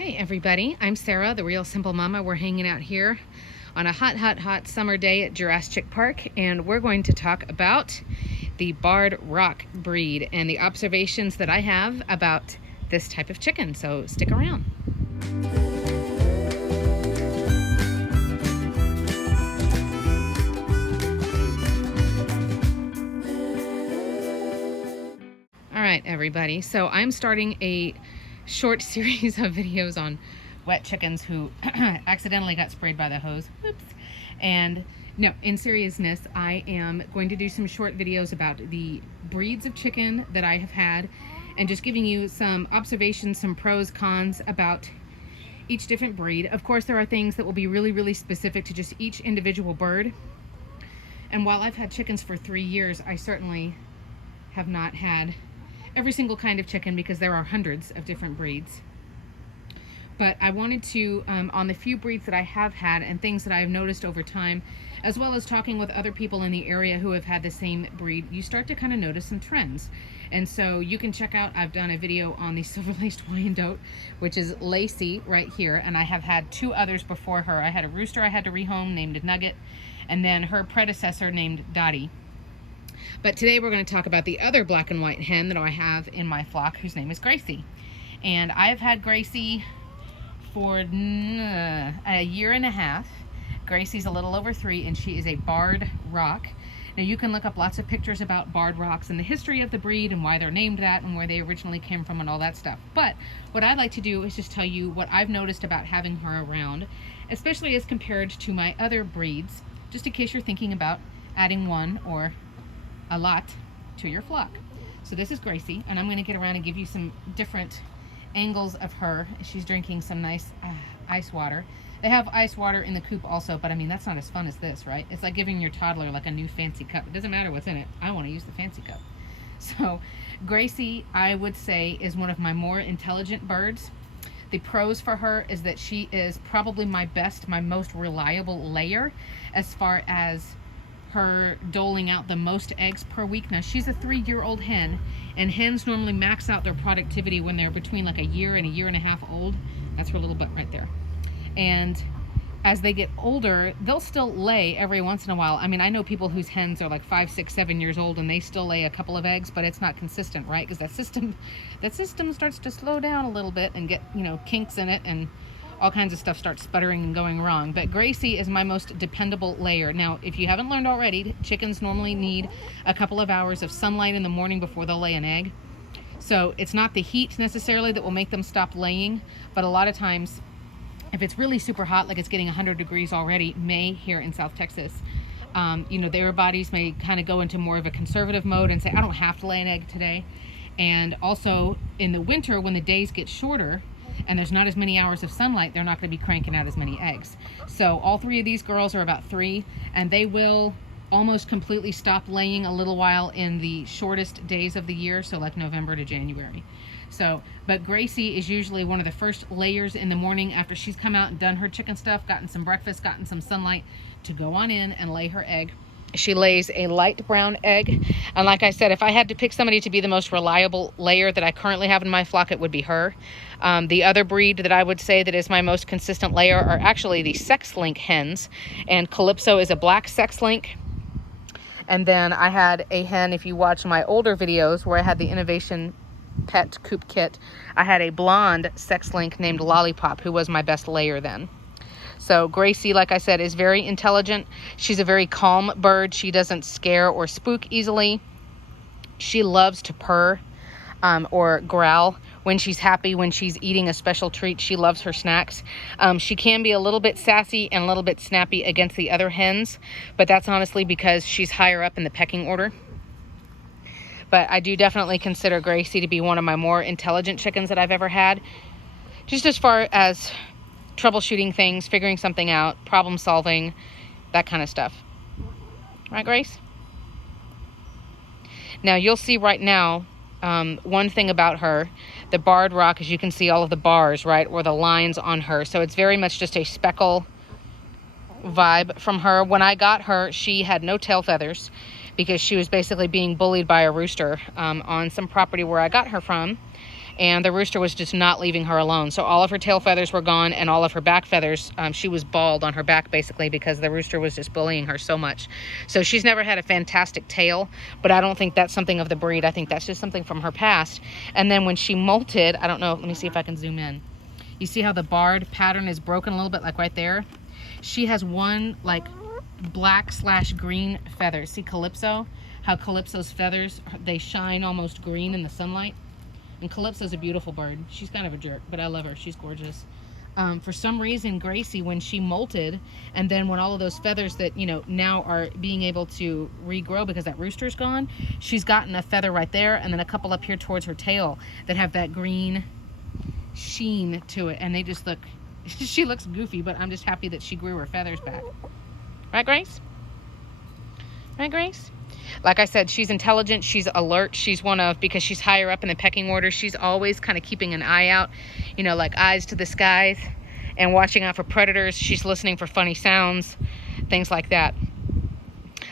Hey everybody, I'm Sarah, the Real Simple Mama. We're hanging out here on a hot summer day at Jurassic Park, and we're going to talk about the Barred Rock breed and the observations that I have about this type of chicken, so stick around. All right, everybody, so I'm starting a short series of videos on wet chickens who accidentally got sprayed by the hose. Whoops. And no, in seriousness, I am going to do some short videos about the breeds of chicken that I have had and just giving you some observations, some pros, cons about each different breed. Of course, there are things that will be really specific to just each individual bird. And while I've had chickens for 3 years, I certainly have not had every single kind of chicken because there are hundreds of different breeds. But I wanted to, on the few breeds that I have had and things that I have noticed over time, as well as talking with other people in the area who have had the same breed, you start to kind of notice some trends. And so you can check out, I've done a video on the Silver-Laced Wyandotte, which is Lacey right here, and I have had 2 others before her. I had a rooster I had to rehome named Nugget, and then her predecessor named Dottie. But today we're going to talk about the other black and white hen that I have in my flock, whose name is Gracie. And I've had Gracie for a year and a half. Gracie's a little over 3, and she is a Barred Rock. Now you can look up lots of pictures about Barred Rocks and the history of the breed and why they're named that and where they originally came from and all that stuff. But what I'd like to do is just tell you what I've noticed about having her around, especially as compared to my other breeds, just in case you're thinking about adding one or a lot to your flock. So this is Gracie, and I'm going to get around and give you some different angles of her. She's drinking some nice ice water. They have ice water in the coop also, but I mean, that's not as fun as this, right? It's like giving your toddler like a new fancy cup. It doesn't matter what's in it. I want to use the fancy cup. So Gracie, I would say, is one of my more intelligent birds. The pros for her is that she is probably my most reliable layer as far as her doling out the most eggs per week. Now she's a 3-year-old hen, and hens normally max out their productivity when they're between like a year and a half old. That's her little butt right there. And as they get older, they'll still lay every once in a while. I mean, I know people whose hens are like 5, 6, 7 years old and they still lay a couple of eggs, but it's not consistent, right? Because that system starts to slow down a little bit and get, kinks in it, and all kinds of stuff starts sputtering and going wrong. But Gracie is my most dependable layer. Now, if you haven't learned already, chickens normally need a couple of hours of sunlight in the morning before they'll lay an egg. So it's not the heat necessarily that will make them stop laying, but a lot of times, if it's really super hot, like it's getting 100 degrees already, May here in South Texas, their bodies may kind of go into more of a conservative mode and say, I don't have to lay an egg today. And also in the winter, when the days get shorter, and there's not as many hours of sunlight, they're not going to be cranking out as many eggs. So all 3 of these girls are about 3, and they will almost completely stop laying a little while in the shortest days of the year, so like November to January. So, but Gracie is usually one of the first layers in the morning after she's come out and done her chicken stuff, gotten some breakfast, gotten some sunlight, to go on in and lay her egg. She lays a light brown egg, and like I said, if I had to pick somebody to be the most reliable layer that I currently have in my flock, it would be her. The other breed that I would say that is my most consistent layer are actually the sex-link hens, and Calypso is a black sex-link. And then I had a hen, if you watch my older videos where I had the Innovation Pet Coop Kit, I had a blonde sex-link named Lollipop, who was my best layer then. So Gracie, like I said, is very intelligent. She's a very calm bird. She doesn't scare or spook easily. She loves to purr or growl when she's happy, when she's eating a special treat. She loves her snacks. She can be a little bit sassy and a little bit snappy against the other hens, but that's honestly because she's higher up in the pecking order. But I do definitely consider Gracie to be one of my more intelligent chickens that I've ever had, just as far as troubleshooting things, figuring something out, problem solving, that kind of stuff. Right, Grace? Now, you'll see right now, one thing about her, the Barred Rock, as you can see all of the bars, right, or the lines on her. So it's very much just a speckle vibe from her. When I got her, she had no tail feathers because she was basically being bullied by a rooster on some property where I got her from. and the rooster was just not leaving her alone. So all of her tail feathers were gone, and all of her back feathers, she was bald on her back basically because the rooster was just bullying her so much. So she's never had a fantastic tail, but I don't think that's something of the breed. I think that's just something from her past. And then when she molted, I don't know, let me see if I can zoom in. You see how the barred pattern is broken a little bit, like right there? She has one like black/green feather. See Calypso? How Calypso's feathers, they shine almost green in the sunlight. And Calypso's a beautiful bird. She's kind of a jerk, but I love her. She's gorgeous. For some reason, Gracie, when she molted, and then when all of those feathers that, you know, now are being able to regrow because that rooster's gone, she's gotten a feather right there and then a couple up here towards her tail that have that green sheen to it. And they just look, she looks goofy, but I'm just happy that she grew her feathers back. Right, Grace? Right, Grace? Like I said, she's intelligent, she's alert, she's one of, because she's higher up in the pecking order, she's always kind of keeping an eye out, you know, like eyes to the skies and watching out for predators. She's listening for funny sounds, things like that.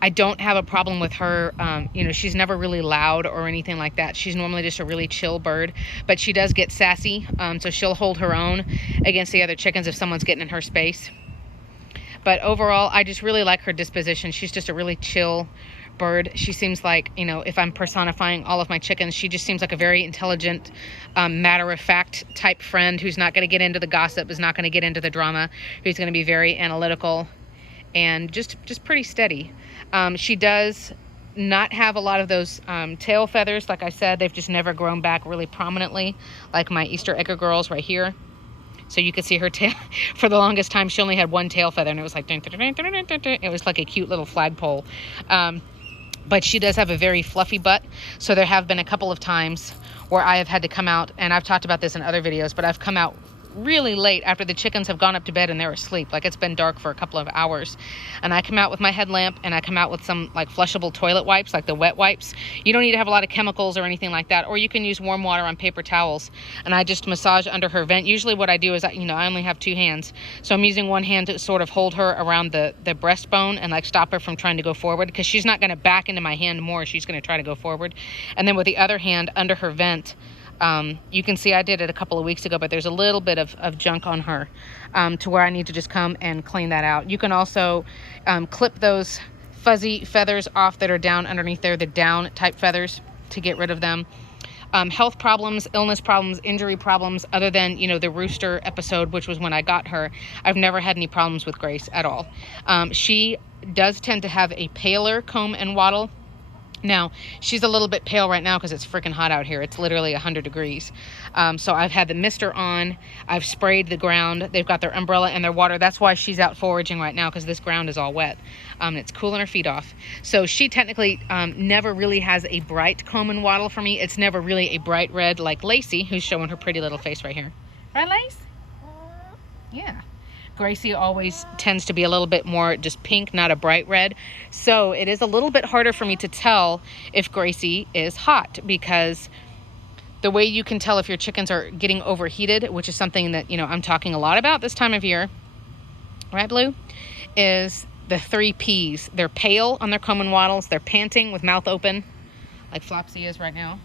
I don't have a problem with her, you know, she's never really loud or anything like that. She's normally just a really chill bird, but she does get sassy, so she'll hold her own against the other chickens if someone's getting in her space. But overall, I just really like her disposition. She's just a really chill bird. She seems like, you know, if I'm personifying all of my chickens, she just seems like a very intelligent, matter-of-fact type friend who's not going to get into the gossip, is not going to get into the drama, who's going to be very analytical and just pretty steady. She does not have a lot of those tail feathers. Like I said, they've just never grown back really prominently, like my Easter Egger girls right here. So you could see her tail. For the longest time, she only had one tail feather, and it was like, dun, dun, dun, dun, dun, dun, dun. It was like a cute little flagpole. But she does have a very fluffy butt. So there have been a couple of times where I have had to come out, and I've talked about this in other videos, but I've come out really late after the chickens have gone up to bed and they're asleep. Like, it's been dark for a couple of hours, and I come out with my headlamp, and I come out with some like flushable toilet wipes, like the wet wipes. You don't need to have a lot of chemicals or anything like that, or you can use warm water on paper towels, and I just massage under her vent. Usually what I do is, you know, I only have two hands, so I'm using one hand to sort of hold her around the breastbone and like stop her from trying to go forward, because she's not going to back into my hand more. She's going to try to go forward. And then with the other hand under her vent, you can see I did it a couple of weeks ago, but there's a little bit of junk on her to where I need to just come and clean that out. You can also clip those fuzzy feathers off that are down underneath there, the down type feathers, to get rid of them. Health problems, illness problems, injury problems, other than, you know, the rooster episode, which was when I got her, I've never had any problems with Grace at all. She does tend to have a paler comb and waddle. Now, she's a little bit pale right now because it's freaking hot out here. It's literally 100 degrees. So I've had the mister on. I've sprayed the ground. They've got their umbrella and their water. That's why she's out foraging right now, because this ground is all wet. It's cooling her feet off. So she technically never really has a bright comb and waddle for me. It's never really a bright red like Lacey, who's showing her pretty little face right here. Right, Lace? Yeah. Gracie always tends to be a little bit more just pink, not a bright red. So it is a little bit harder for me to tell if Gracie is hot, because the way you can tell if your chickens are getting overheated, which is something that, you know, I'm talking a lot about this time of year, right, Blue, is the 3 Ps. They're pale on their comb and waddles. They're panting with mouth open, like Flopsy is right now.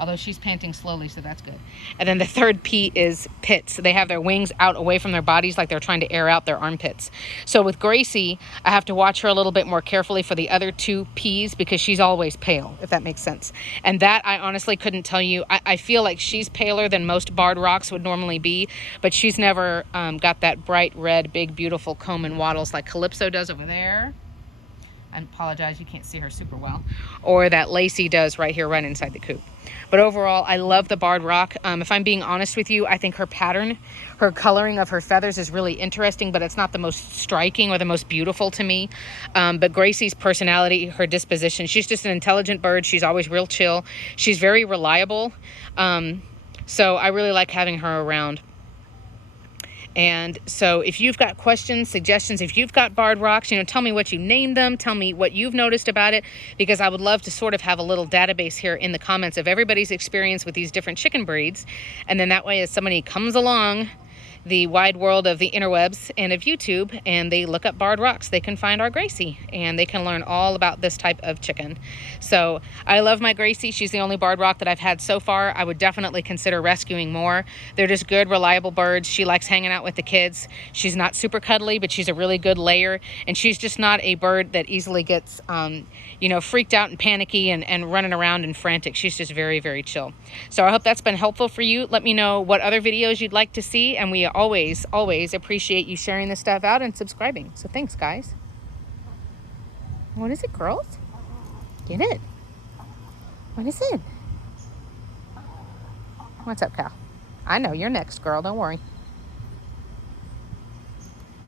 Although she's panting slowly, so that's good. And then the 3rd P is pits. They have their wings out away from their bodies, like they're trying to air out their armpits. So with Gracie, I have to watch her a little bit more carefully for the other 2 Ps, because she's always pale, if that makes sense. And that I honestly couldn't tell you. I feel like she's paler than most barred rocks would normally be, but she's never got that bright red, big, beautiful comb and waddles like Calypso does over there. I apologize, you can't see her super well. Or that Lacey does right here, right inside the coop. But overall, I love the barred rock. If I'm being honest with you, I think her pattern, her coloring of her feathers is really interesting, but it's not the most striking or the most beautiful to me. But Gracie's personality, her disposition, she's just an intelligent bird. She's always real chill. She's very reliable. So I really like having her around. And so if you've got questions, suggestions, if you've got barred rocks, you know, tell me what you named them. Tell me what you've noticed about it, because I would love to sort of have a little database here in the comments of everybody's experience with these different chicken breeds. And then that way, as somebody comes along the wide world of the interwebs and of YouTube, and they look up barred rocks, they can find our Gracie, and they can learn all about this type of chicken. So I love my Gracie. She's the only barred rock that I've had so far. I would definitely consider rescuing more. They're just good, reliable birds. She likes hanging out with the kids. She's not super cuddly, but she's a really good layer, and she's just not a bird that easily gets you know, freaked out and panicky and running around and frantic. She's just very, very chill. So I hope that's been helpful for you. Let me know what other videos you'd like to see, and we always appreciate you sharing this stuff out and subscribing. So thanks, guys. What is it, girls? Get it. What is it? What's up, Cal? I know, you're next, girl. Don't worry.